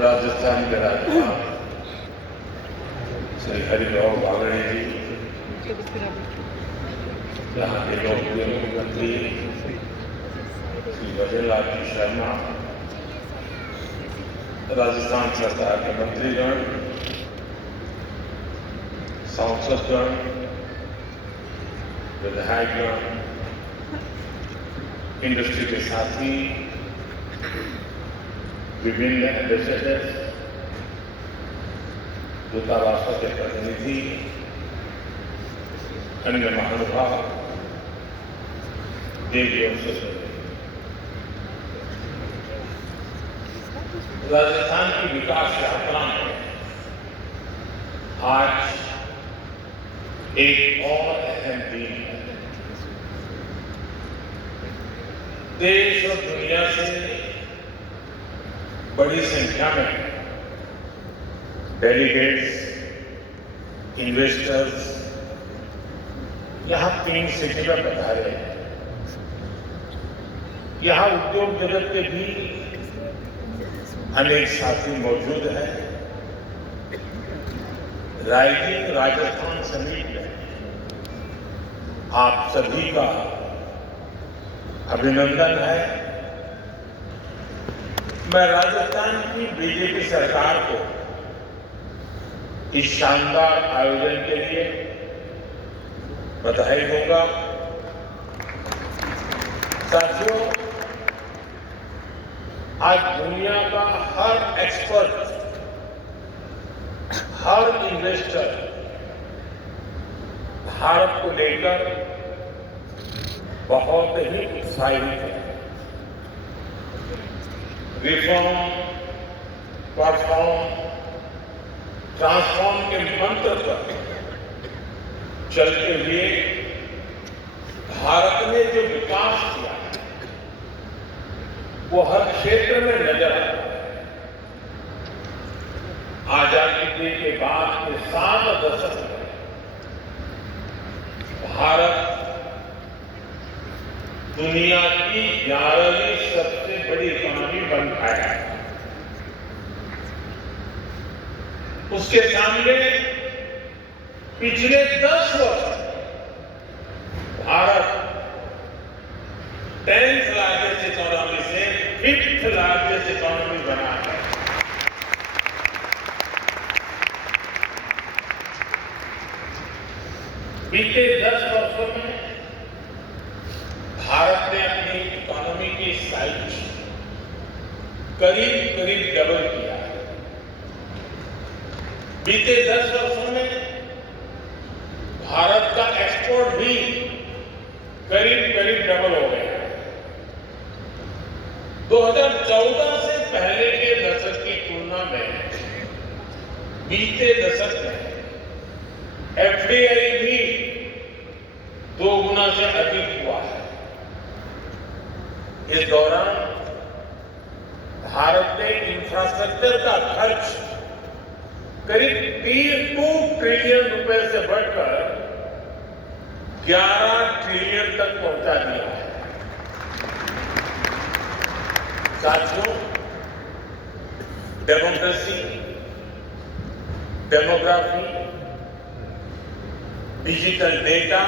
राजस्थान के राज्यपाल श्री हरिभाऊ बागड़े जी, यहाँ के लोकप्रिय मुख्यमंत्री श्री भजनलाल जी शर्मा, राजस्थान सरकार के मंत्रीगण, सांसदगण, विधायकगण, इंडस्ट्री के साथी, विभिन्न एम्बेसडर्स, दूतावासों के प्रतिनिधि, अन्य महानुभाव, देवी और ससुर, राजस्थान की विकास यात्रा में आज एक और अहम दिन है। देश और दुनिया से बड़ी संख्या में डेलीगेट्स, इन्वेस्टर्स यहां पिंक सिटी में पधारे हैं। यहां उद्योग जगत के भी अनेक साथी मौजूद हैं। राइजिंग राजस्थान समिट में आप सभी का अभिनंदन है। मैं राजस्थान की बीजेपी सरकार को इस शानदार आयोजन के लिए बधाई दूंगा। साथियों, आज दुनिया का हर एक्सपर्ट, हर इन्वेस्टर भारत को लेकर बहुत ही उत्साहित है। रिफॉर्म, परफॉर्म, ट्रांसफॉर्म के मंत्र पर चलते हुए भारत ने जो विकास किया वो हर क्षेत्र में नजर आता है। आजादी के बाद के 7 दशक में भारत दुनिया की 11वीं सबसे बड़ी इकोनॉमी बन पाया। उसके सामने पिछले 10 वर्ष भारत 10th लार्जेस्ट इकोनॉमी से 5th लार्जेस्ट इकोनॉमी बना है। बीते 10 वर्षों में भारत ने अपनी इकोनॉमी की साइज करीब डबल किया है। बीते 10 वर्षों में भारत का एक्सपोर्ट भी करीब डबल हो गया है। 2014 से पहले के दशक की तुलना में बीते दशक में एफडीआई भी 2 गुना से अधिक हुआ है। इस दौरान भारत ने इंफ्रास्ट्रक्चर का खर्च करीब 2 ट्रिलियन रुपए से बढ़कर 11 ट्रिलियन तक पहुंचा दिया है। साथियों, डेमोक्रेसी, डेमोग्राफी, डिजिटल डेटा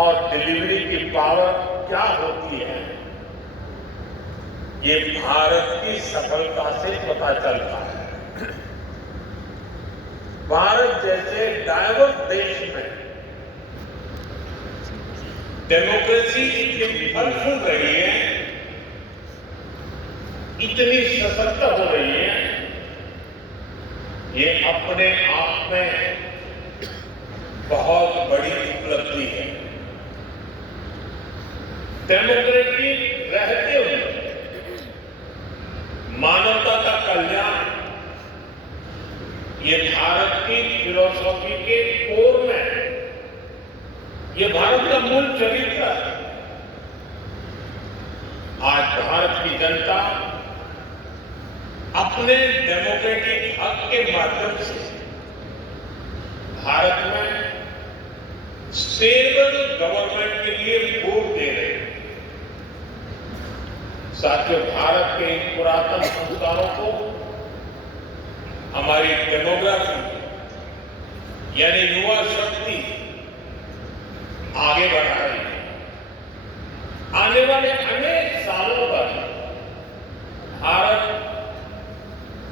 और डिलीवरी की पावर क्या होती है, ये भारत की सफलता से पता चलता है। भारत जैसे डाइवर्स देश में डेमोक्रेसी इतनी फल फूल रही है, इतनी सशक्त हो रही है, ये अपने आप में बहुत बड़ी उपलब्धि है। डेमोक्रेटिक रहते हुए मानवता का कल्याण, ये भारत की फिलॉसफी के कोर में है। ये भारत का मूल चरित्र है। आज भारत की जनता अपने डेमोक्रेटिक हक के माध्यम से भारत में स्टेबल गवर्नमेंट के लिए वोट दे रहे हैं। साथियों, भारत के इन पुरातन संस्कारों को हमारी डेमोग्राफी यानी युवा शक्ति आगे बढ़ा रही है। आने वाले अनेक सालों तक भारत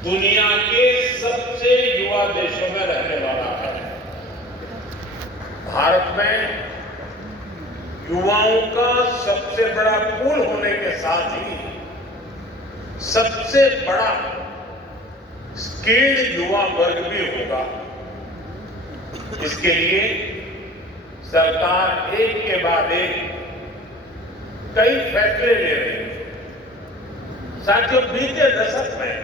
दुनिया के सबसे युवा देशों में रहने वाला है। भारत में युवाओं का सबसे बड़ा पूल होने के साथ ही सबसे बड़ा स्किल्ड युवा वर्ग भी होगा। इसके लिए सरकार एक के बाद एक कई फैसले ले रही है। साथियों, बीते दशक में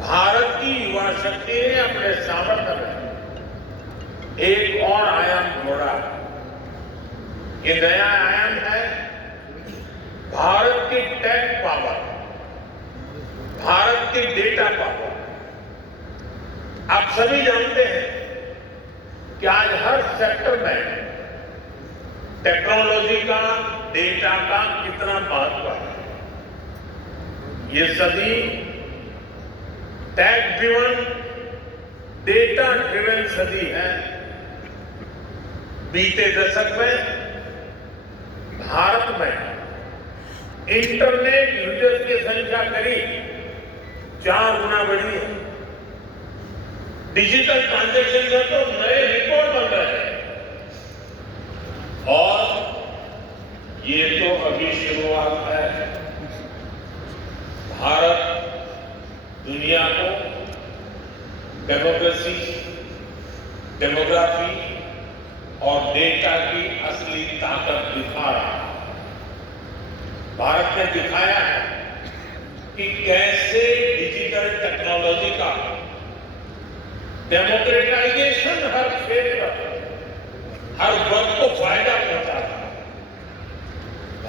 भारत की युवा शक्ति ने अपने सामर्थ्य में एक और आयाम जोड़ा। ये नया आयाम है भारत की टेक पावर, भारत की डेटा पावर। आप सभी जानते हैं कि आज हर सेक्टर में टेक्नोलॉजी का, डेटा का कितना महत्व है। ये सभी टेक ड्रिवन, डेटा ड्रिवन सदी है। बीते दशक में भारत में इंटरनेट यूजर्स की संख्या करीब 4 गुना बढ़ी है। डिजिटल ट्रांजैक्शन का तो नए रिकॉर्ड बन रहे हैं। और ये तो अभी शुरुआत है। भारत दुनिया को डेमोक्रेसी, डेमोग्राफी और डेटा की असली ताकत दिखा रहा है। भारत ने दिखाया है कि कैसे डिजिटल टेक्नोलॉजी का डेमोक्रेटाइजेशन हर क्षेत्र, हर वर्ग को फायदा पहुंचा रहा है।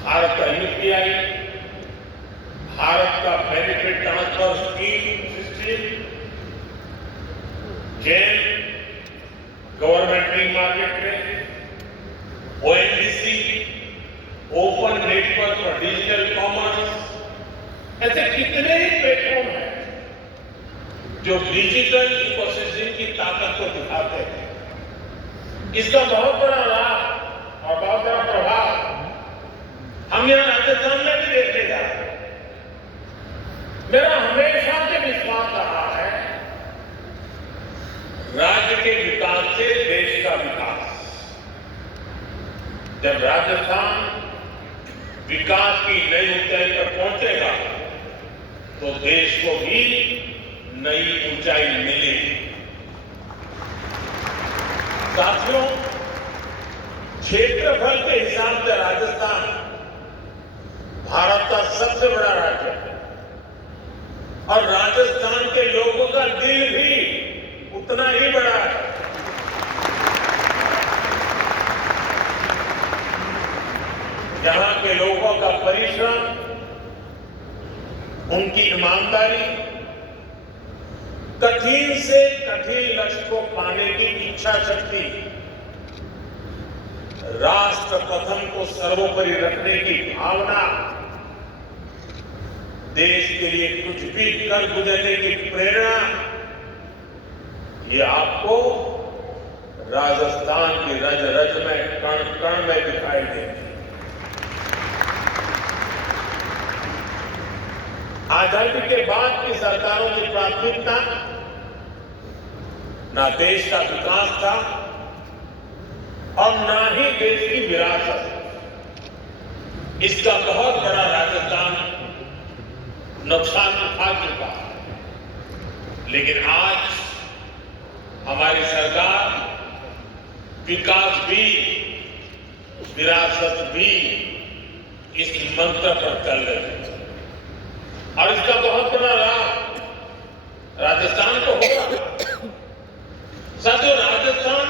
भारत का यूपीआई, भारत का benefit transfer scheme system, GeM, government e market में, ONDC, open network for digital commerce, ऐसे कितने ही प्लेटफॉर्म हैं जो डिजिटल इकोसिस्टम की ताकत को दिखाते हैं। इसका बहुत बड़ा लाभ और बहुत बड़ा प्रभाव हम यहां राजस्थान में भी देखने जा रहे हैं। मेरा हमेशा से विश्वास रहा है, राज्य के विकास से देश का विकास। जब राजस्थान विकास की नई ऊंचाई पर पहुंचेगा तो देश को भी नई ऊंचाई मिलेगी। साथियों, क्षेत्रफल के हिसाब से राजस्थान भारत का सबसे बड़ा राज्य है और राजस्थान के लोगों का दिल भी उतना ही बड़ा है। यहां के लोगों का परिश्रम, उनकी ईमानदारी, कठिन से कठिन लक्ष्य को पाने की इच्छा शक्ति, राष्ट्र प्रथम को सर्वोपरि रखने की भावना, देश के लिए कुछ भी कर गुजरने की प्रेरणा, ये आपको राजस्थान की रज रज में, कण कण में दिखाई देगी। आजादी के बाद की सरकारों की प्राथमिकता ना देश का विकास था और ना ही देश की विरासत। इसका बहुत बड़ा राजस्थान नुकसान उठा चुका है। लेकिन आज हमारी सरकार विकास भी, विरासत भी इस मंत्र पर चल रही है और इसका बहुत बड़ा लाभ राजस्थान को होगा। साथियों, राजस्थान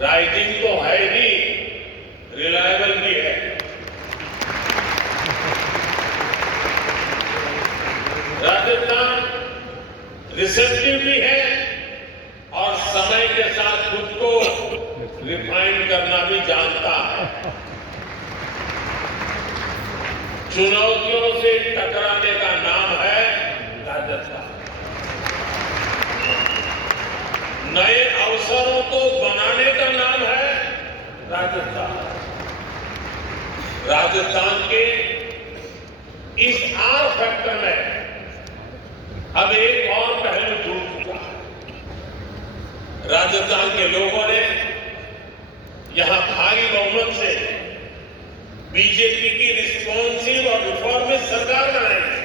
राइजिंग तो है ही, रिलायबल भी है। राजस्थान रिसेप्टिव भी है और समय के साथ खुद को रिफाइन करना भी जानता है। चुनौतियों से टकराने का नाम है राजस्थान। नए अवसरों को बनाने का नाम है राजस्थान। राजस्थान के इस आर फैक्टर में अब एक और पहलू जुड़ चुका है। राजस्थान के लोगों ने यहां भारी बहुमत से बीजेपी की रिस्पॉन्सिव और रिफॉर्मिस्ट सरकार बनाई है।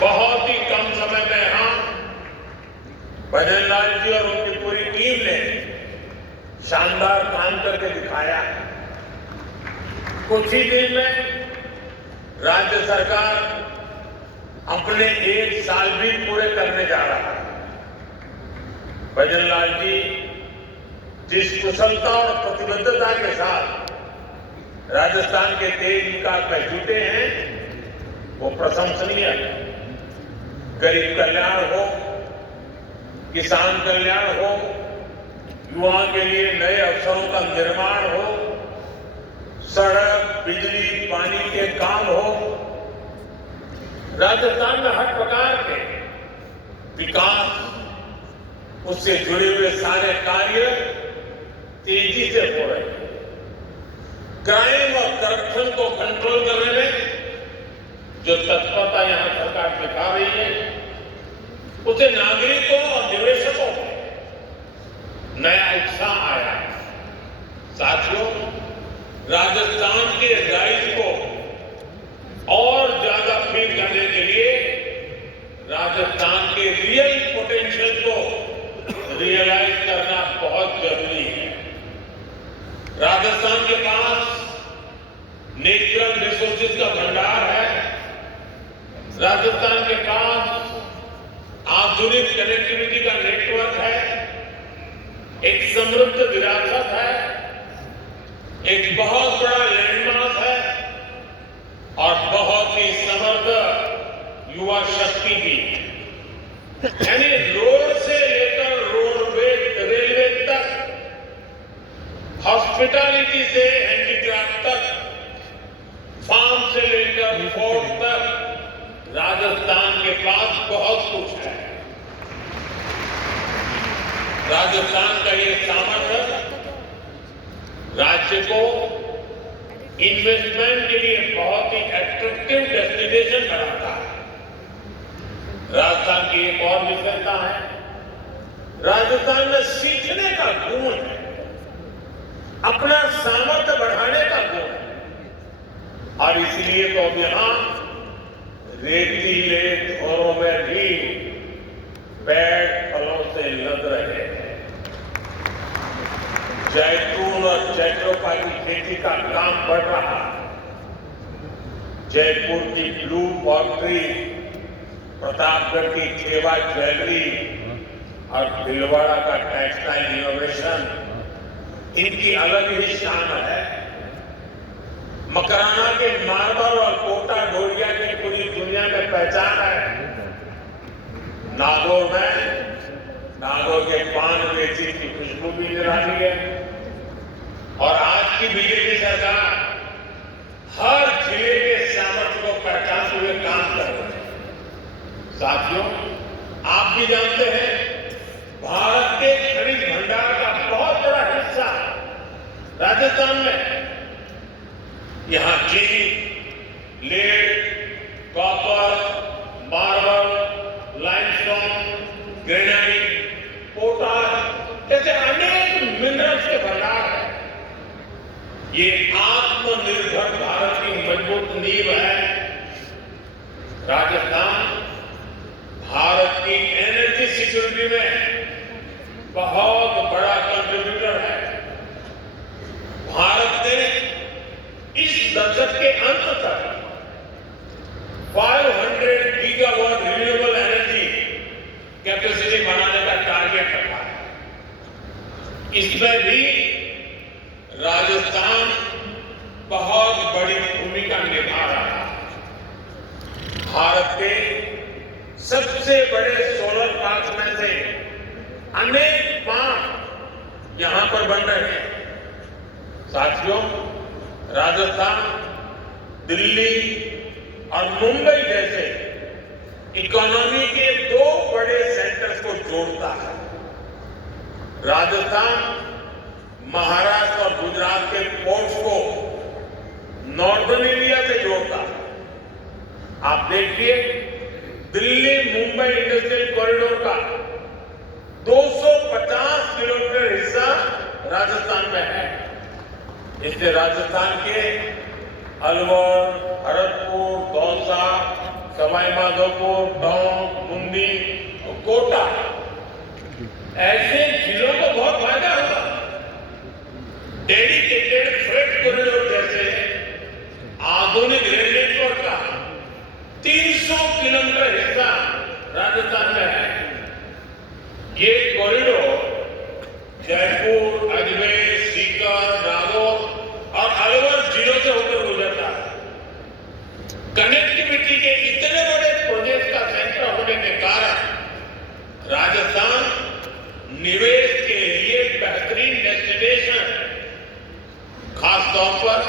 बहुत ही कम समय में यहां भजन लाल जी और उनकी पूरी टीम ने शानदार काम करके दिखाया है। कुछ ही दिन में राज्य सरकार अपने 1 साल भी पूरे करने जा रहा है। भजन लाल जी जिस कुशलता और प्रतिबद्धता के साथ राजस्थान के तेज विकास में जुटे हैं वो प्रशंसनीय है। गरीब कल्याण हो, किसान कल्याण हो, युवाओं के लिए नए अवसरों का निर्माण हो, सड़क, बिजली, पानी के काम हो, राजस्थान में हर प्रकार के विकास उससे जुड़े हुए सारे कार्य तेजी से हो रहे हैं। क्राइम और करप्शन को कंट्रोल करने में जो तत्परता यहां सरकार दिखा रही है उसे नागरिकों और निवेशकों में नया उत्साह आया है। साथियों, राजस्थान के राइज को और ज्यादा फील करने के लिए राजस्थान के रियल पोटेंशियल को रियलाइज करना बहुत जरूरी है। राजस्थान के पास नेचुरल रिसोर्सेज का भंडार है। राजस्थान के पास आधुनिक कनेक्टिविटी का नेटवर्क है, एक समृद्ध विरासत है, एक बहुत बड़ा लैंडमार्क है और बहुत ही समर्थ युवा शक्ति भी। यानी रोड से लेकर रोडवे, रेलवे तक, हॉस्पिटैलिटी से हैंडीक्राफ्ट तक, फार्म से लेकर फोर्ट तक राजस्थान के पास बहुत कुछ है। राजस्थान का ये सामर्थ्य राज्य को इन्वेस्टमेंट के लिए बहुत ही अट्रैक्टिव डेस्टिनेशन बनाता है। राजस्थान की एक और विशेषता है, राजस्थान में सीखने का गुण है, अपना सामर्थ्य बढ़ाने का गुण है और इसलिए तो अब यहां रेतीले घरों में भी पेड़ फलों से लद रहे हैं। जैतून और जैतून की खेती का काम बढ़ रहा है। जयपुर की ब्लू पॉल्ट्री, प्रतापगढ़ की खेवा ज्वेलरी और भीलवाड़ा का टेक्सटाइल इनोवेशन, इनकी अलग ही शान है। मकराना के मार्बल और कोटा डोरिया की पूरी दुनिया में पहचान है। नागौर में नागौर के पान बेची की खुशबू भी निराली है और आज की बीजेपी सरकार हर जिले के सामर्थ्य को पहचानते हुए काम कर रही है। साथियों, आप भी जानते हैं भारत के खनिज भंडार का बहुत बड़ा हिस्सा राजस्थान में। यहां zinc, lead, copper, marble, limestone, granite, potash जैसे अनेक मिनरल्स के भंडार है। ये आत्मनिर्भर भारत की मजबूत नींव है। राजस्थान भारत की एनर्जी सिक्योरिटी में बहुत बड़ा कंट्रीब्यूटर है। भारत ने इस दशक के अंत तक 500 गीगावाट रिन्यूएबल एनर्जी कैपेसिटी बनाने का टारगेट रखा है। इसमें भी राजस्थान बहुत बड़ी भूमिका निभा रहा है। भारत के सबसे बड़े सोलर पार्क में से अनेक पार्क यहां पर बन रहे हैं। साथियों, राजस्थान दिल्ली और मुंबई जैसे इकोनॉमी के दो बड़े सेंटर्स को जोड़ता है। राजस्थान महाराष्ट्र और गुजरात के पोर्ट्स को नॉर्दर्न इंडिया से जोड़ता है। आप देखिए, दिल्ली मुंबई इंडस्ट्रियल कॉरिडोर का 250 किलोमीटर हिस्सा राजस्थान में है। इससे राजस्थान के अलवर, भरतपुर, दौसा, सवाई माधोपुर, टोंक, बूंदी और कोटा ऐसे जिलों को बहुत फायदा होगा। डेडिकेटेड फ्रेट कॉरिडोर जैसे आधुनिक रेल नेटवर्क का 300 किलोमीटर हिस्सा राजस्थान में है। ये कॉरिडोर जयपुर, अजमेर, सीकर, नागौर और अलवर जिलों से होकर गुजरता है। कनेक्टिविटी के इतने बड़े प्रोजेक्ट का सेंटर होने के कारण राजस्थान निवेश के लिए बेहतरीन डेस्टिनेशन है। खासतौर पर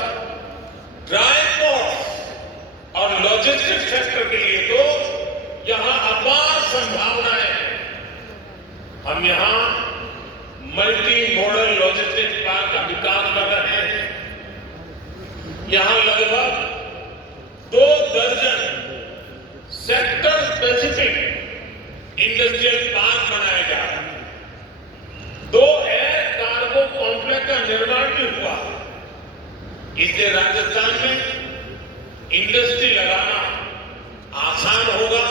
ड्राई पोर्ट्स और लॉजिस्टिक्स सेक्टर के लिए तो यहां अपार संभावनाएं हैं। हम यहां मल्टी मॉडल लॉजिस्टिक्स पार्क का विकास कर रहे हैं। यहां लगभग 2 दर्जन सेक्टर स्पेसिफिक इंडस्ट्रियल पार्क बनाए जा रहे हैं। 2 एयर कार्गो कॉम्प्लेक्स का निर्माण भी हुआ। इससे राजस्थान में इंडस्ट्री लगाना आसान होगा,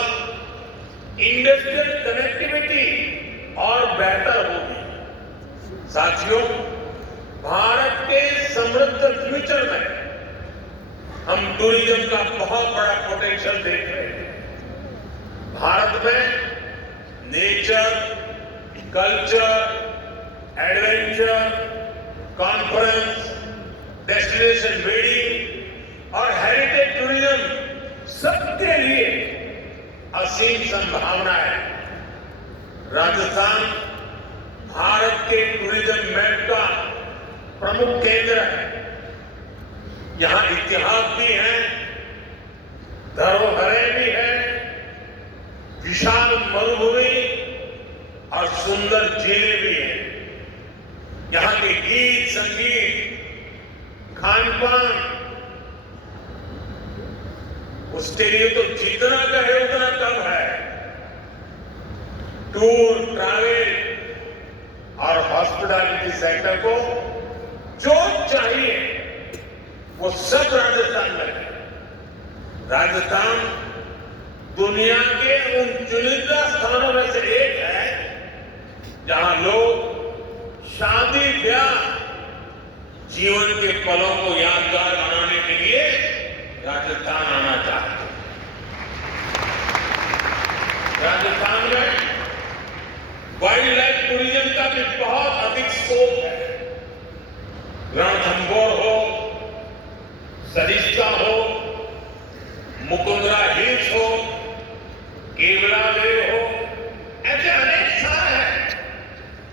इंडस्ट्रियल कनेक्टिविटी और बेहतर होगी। साथियों, भारत के समृद्ध फ्यूचर में हम टूरिज्म का बहुत बड़ा पोटेंशियल देख रहे हैं। भारत में nature, culture, adventure, conference, destination wedding और हेरिटेज टूरिज्म सबके लिए असीम संभावना है। राजस्थान भारत के टूरिज्म मैप का प्रमुख केंद्र है। यहां इतिहास भी है, धरोहरें भी है, विशाल मरुभूमि और सुंदर झीलें भी हैं। यहां के गीत, संगीत, खान पान, उसके लिए तो जितना कहे उतना कम है। टूर, ट्रैवल और हॉस्पिटैलिटी सेक्टर को जो चाहिए वो सब राजस्थान में है। राजस्थान दुनिया के उन चुनिंदा स्थानों में से एक है जहां लोग शादी ब्याह जीवन के पलों को यादगार बनाने के लिए राजस्थान आना चाहते हैं। राजस्थान में वाइल्ड लाइफ टूरिज्म का भी बहुत अधिक स्कोप है। रणथंभौर हो, सरिस्का हो, मुकुंदरा हिल्स हो, केवड़ा लेक हो, ऐसे अनेक स्थान हैं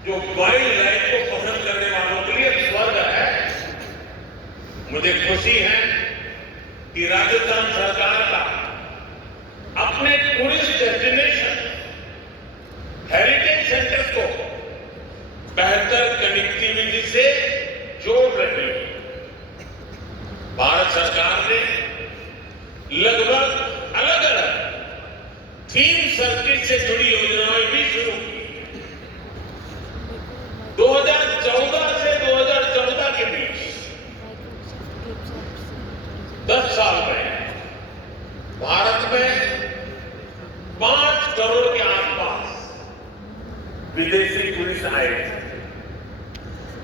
जो वाइल्ड लाइफ को पसंद करने वालों के लिए स्वर्ग है। मुझे खुशी है कि राजस्थान सरकार का अपने टूरिस्ट डेस्टिनेशन हेरिटेज सेंटर्स को बेहतर कनेक्टिविटी से जोड़ रही है। भारत सरकार ने लगभग अलग अलग थीम सर्किट से जुड़ी योजनाएं भी शुरू की। 2014 से 2014 के बीच 10 साल में भारत में 5 करोड़ के आसपास विदेशी टूरिस्ट आए थे,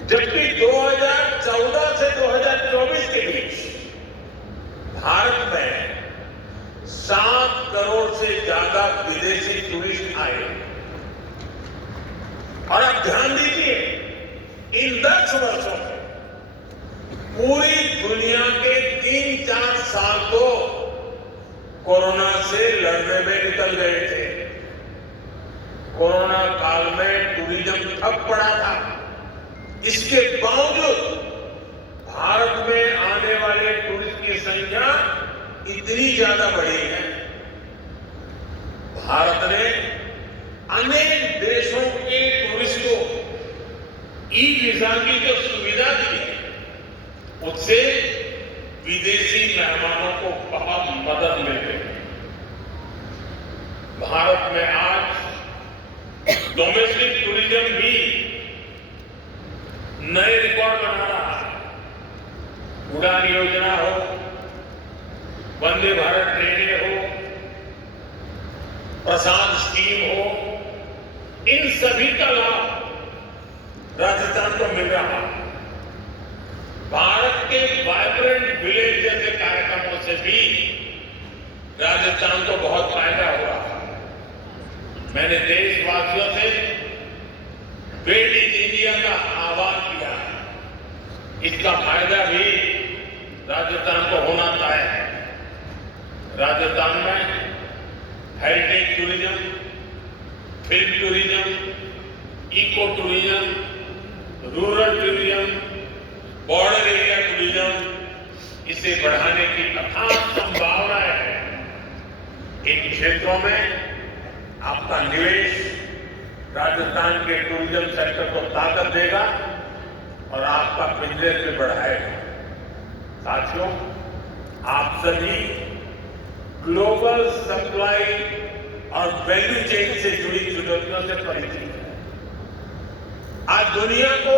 जबकि 2014 से 2024 के बीच भारत में 7 करोड़ से ज्यादा विदेशी टूरिस्ट आए। और अब ध्यान दीजिए, इन 10 वर्षों में पूरी दुनिया के 3-4 साल तो कोरोना से लड़ने में निकल गए थे। कोरोना काल में टूरिज्म ठप पड़ा था। इसके बावजूद भारत में आने वाले टूरिस्ट की संख्या इतनी ज्यादा बढ़ी है, भारत ने अनेक देशों के टूरिस्ट को ई वीजा की जो सुविधा दी है, उससे विदेशी मेहमानों को बहुत मदद मिल रही है। भारत में आज डोमेस्टिक टूरिज्म भी नए रिकॉर्ड बना रहा है। उड़ान योजना हो, वंदे भारत ट्रेनें हो, प्रसाद स्कीम हो, इन सभी का लाभ राजस्थान को मिल रहा है। भारत के वाइब्रेंट विलेज जैसे कार्यक्रमों से भी राजस्थान को बहुत फायदा हो रहा है। मैंने देशवासियों से मेड इन इंडिया का आह्वान किया है। इसका फायदा भी राजस्थान को होना तय है। राजस्थान में heritage tourism, film tourism, eco tourism, rural tourism, border area tourism, इसे बढ़ाने की अथाह संभावनाएं हैं। इन क्षेत्रों में आपका निवेश राजस्थान के टूरिज्म सेक्टर को ताकत देगा और आपका बिजनेस भी बढ़ाएगा। साथियों, आप सभी ग्लोबल सप्लाई और वैल्यू चेन से जुड़ी चुनौतियों से परिचित हैं। आज दुनिया को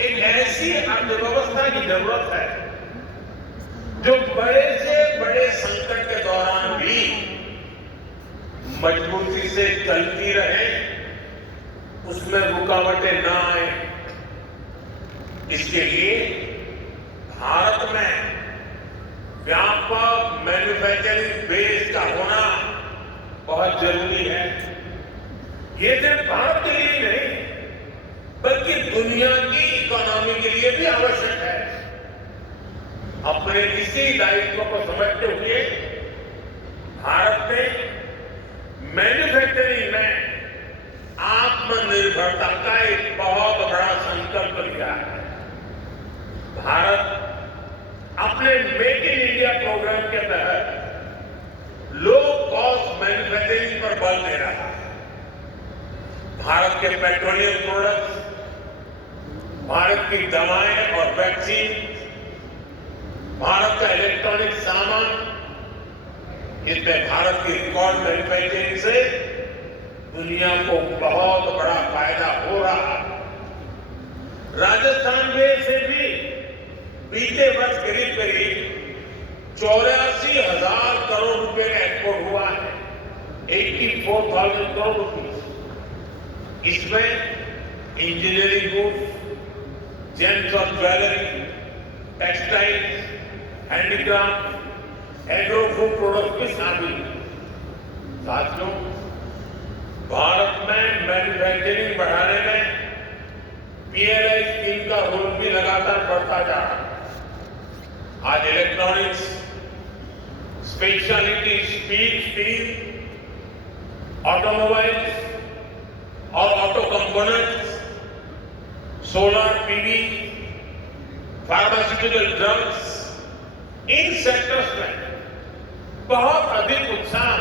एक ऐसी अर्थव्यवस्था की जरूरत है जो बड़े से बड़े संकट के दौरान भी मजबूती से चलती रहे, उसमें रुकावटें ना आए। इसके लिए भारत में व्यापक मैन्युफैक्चरिंग बेस का होना बहुत जरूरी है। ये सिर्फ भारत के लिए नहीं बल्कि दुनिया की इकोनॉमी के लिए भी आवश्यक है। अपने इसी दायित्व को समझते हुए भारत ने मैन्युफैक्चरिंग में आत्मनिर्भरता का एक बहुत बड़ा संकल्प लिया है। भारत अपने मेक इन इंडिया प्रोग्राम के तहत लो कॉस्ट मैन्युफैक्चरिंग पर बल दे रहा है। भारत के पेट्रोलियम प्रोडक्ट्स, भारत की दवाएं और वैक्सीन, भारत का इलेक्ट्रॉनिक सामान, इसमें भारत की रिकॉर्ड मैन्युफैक्चरिंग से दुनिया को बहुत बड़ा फायदा हो रहा है। राजस्थान में से भी बीते वर्ष करीब करीब 84,000 करोड़ रुपए का एक्सपोर्ट हुआ है। 84,000 करोड़ रुपए। इसमें इंजीनियरिंग गुड्स, जेम्स और jewellery, textiles, handicraft, agro food product भी शामिल हैं। साथियों, भारत में मैन्युफैक्चरिंग बढ़ाने में पीएलआई स्कीम का रोल भी लगातार बढ़ता जा रहा है। आज इलेक्ट्रॉनिक्स, स्पेशलिटी स्टील, ऑटोमोबाइल्स और auto components, solar PV, pharmaceutical drugs, इन सेक्टर्स में बहुत अधिक उत्साह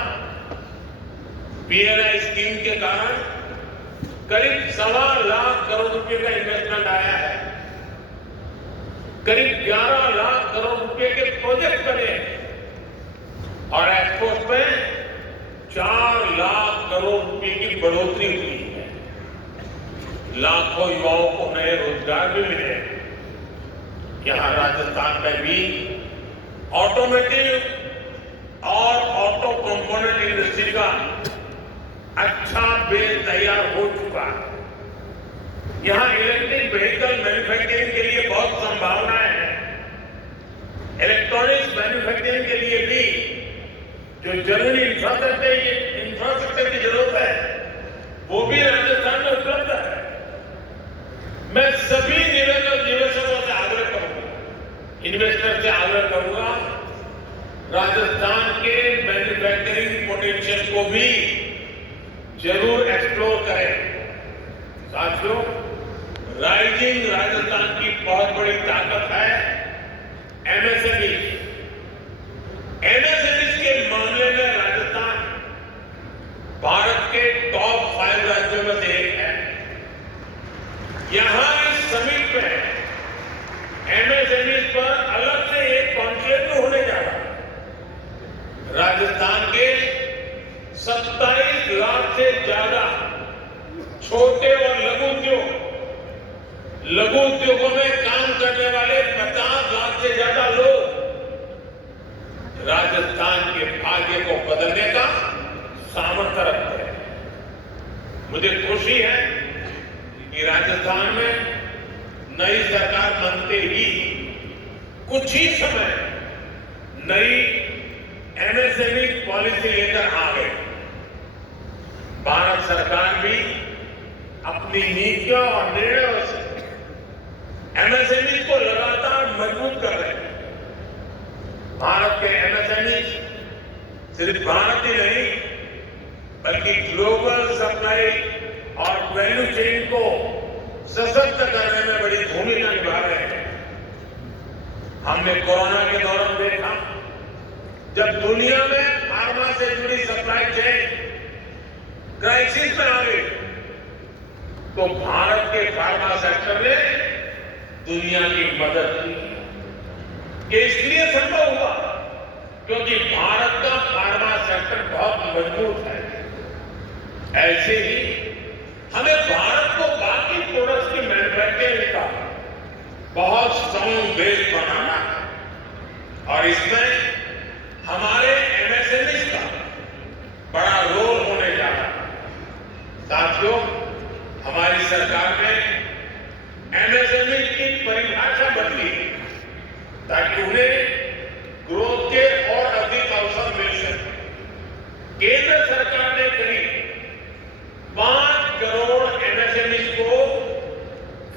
पीएलआई स्कीम के कारण करीब 1.25 लाख करोड़ रुपए का इन्वेस्टमेंट आया है। करीब 11 लाख करोड़ रुपए के प्रोजेक्ट बने और एक्सपोर्ट में 4 लाख करोड़ रुपए की बढ़ोतरी हुई है। लाखों युवाओं को नए रोजगार भी मिले। यहां राजस्थान में भी ऑटोमेटिव और ऑटो कंपोनेंट इंडस्ट्री का अच्छा बेस तैयार हो चुका है। यहां इलेक्ट्रिक व्हीकल मैन्युफैक्चरिंग के लिए बहुत संभावनाएं हैं। इलेक्ट्रॉनिक्स मैन्युफैक्चरिंग के लिए भी जो जरूरी इंफ्रास्ट्रक्चर की जरूरत है वो भी राजस्थान में उपलब्ध है। मैं सभी निवेशकों से आग्रह करूंगा, इन्वेस्टर से आग्रह करूंगा, राजस्थान के मैन्युफैक्चरिंग पोटेंशियल को भी जरूर एक्सप्लोर करें। साथियों, राइजिंग राजस्थान की बहुत बड़ी ताकत है एमएसएमई। उद्योगों में काम करने वाले 50 लाख से ज्यादा लोग राजस्थान के भाग्य को बदलने का सामर्थ्य रखते हैं। मुझे खुशी है कि राजस्थान में नई सरकार बनते ही कुछ ही समय नई एमएसएमई पॉलिसी लेकर आ गए। भारत सरकार भी अपनी नीतियों और निर्णयों से एमएसएमई को लगातार मजबूत कर रहे हैं। भारत के एमएसएमई सिर्फ भारत ही नहीं बल्कि ग्लोबल सप्लाई और वैल्यू चेन को सशक्त करने में बड़ी भूमिका निभा रहे हैं। हमने कोरोना के दौरान देखा जब दुनिया में फार्मा से जुड़ी सप्लाई चेन क्राइसिस में आ गई तो भारत के फार्मा सेक्टर ने दुनिया की मदद की। ये इसलिए संभव हुआ क्योंकि भारत का फार्मा सेक्टर बहुत मजबूत है। ऐसे ही हमें भारत को बाकी प्रोडक्ट्स की मैन्युफैक्चरिंग का बहुत स्ट्रांग बेस बनाना है और इसमें हमारे एमएसएमई का बड़ा रोल होने जा रहा है। साथियों, हमारी सरकार ने एमएसएमई की परिभाषा बदली ताकि उन्हें ग्रोथ के और अधिक अवसर मिल सके। केंद्र सरकार ने करीब 5 करोड़ एमएसएमई को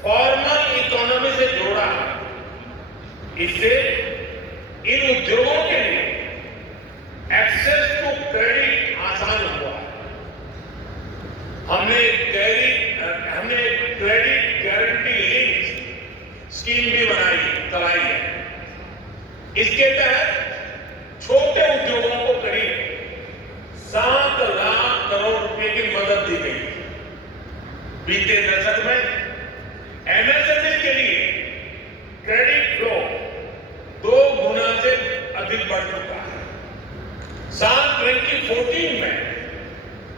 फॉर्मल इकोनॉमी से जोड़ा है। इससे इन उद्योगों के लिए एक्सेस टू क्रेडिट आसान हुआ है। हमने क्रेडिट गारंटी लिंक स्कीम भी चलाई है। इसके तहत छोटे उद्योगों को करीब 7 लाख करोड़ रुपए की मदद दी गई। बीते दशक में एमएसएमई के लिए क्रेडिट फ्लो 2 गुना से अधिक बढ़ चुका है। साल 2014 में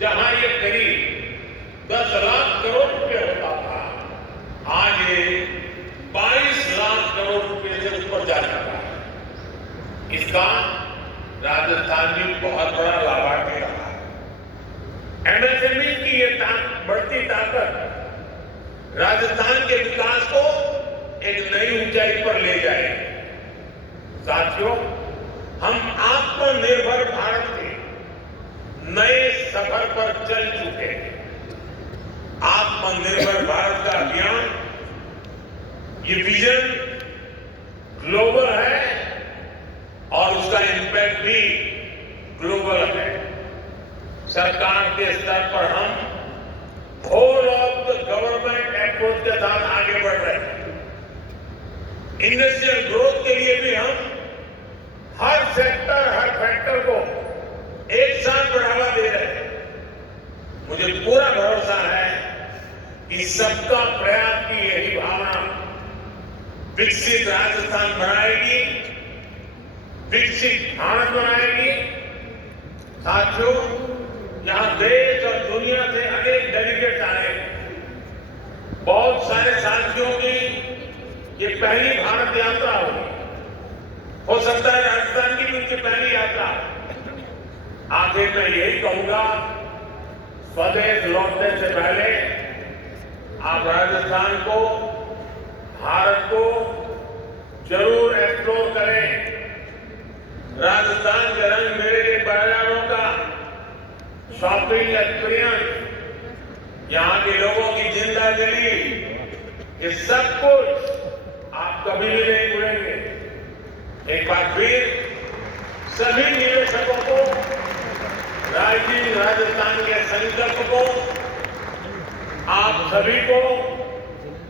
जहां ये करीब 10 लाख करोड़ रुपए होता था, आज ये 22 लाख करोड़ रुपए से ऊपर जा चुका है। इसका राजस्थान भी बहुत बड़ा लाभार्थी रहा है। एमएसएमई की ये बढ़ती ताकत राजस्थान के विकास को एक नई ऊंचाई पर ले जाए। साथियों, हम आत्मनिर्भर भारत के नए सफर पर चल चुके हैं। आत्मनिर्भर भारत का अभियान, ये विजन ग्लोबल है और उसका इम्पैक्ट भी ग्लोबल है। सरकार के स्तर पर हम whole of the government approach के साथ आगे बढ़ रहे हैं। इंडस्ट्रियल ग्रोथ के लिए भी हम हर सेक्टर, हर फैक्टर को एक साथ बढ़ावा दे रहे हैं। मुझे पूरा भरोसा है कि सबका प्रयास की यही भावना विकसित राजस्थान बनाएगी, विकसित भारत बनाएगी। साथियों, यहां देश और दुनिया से अनेक डेलीगेट आए। बहुत सारे साथियों की ये पहली भारत यात्रा होगी। हो सकता है राजस्थान की भी उनकी पहली यात्रा। आखिर मैं यही कहूंगा, स्वदेश लौटने से पहले आप राजस्थान को, भारत को जरूर एक्सप्लोर करें। राजस्थान के रंग मेरे बाजारों का शॉपिंग एक्सपीरियंस, यहाँ के लोगों की जिंदादिली, ये सब कुछ आप कभी भी नहीं भूलेंगे। एक बार फिर सभी निवेशकों को, राजस्थान के संकल्प को, आप सभी को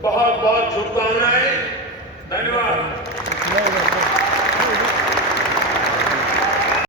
बहुत बहुत शुभकामनाएं।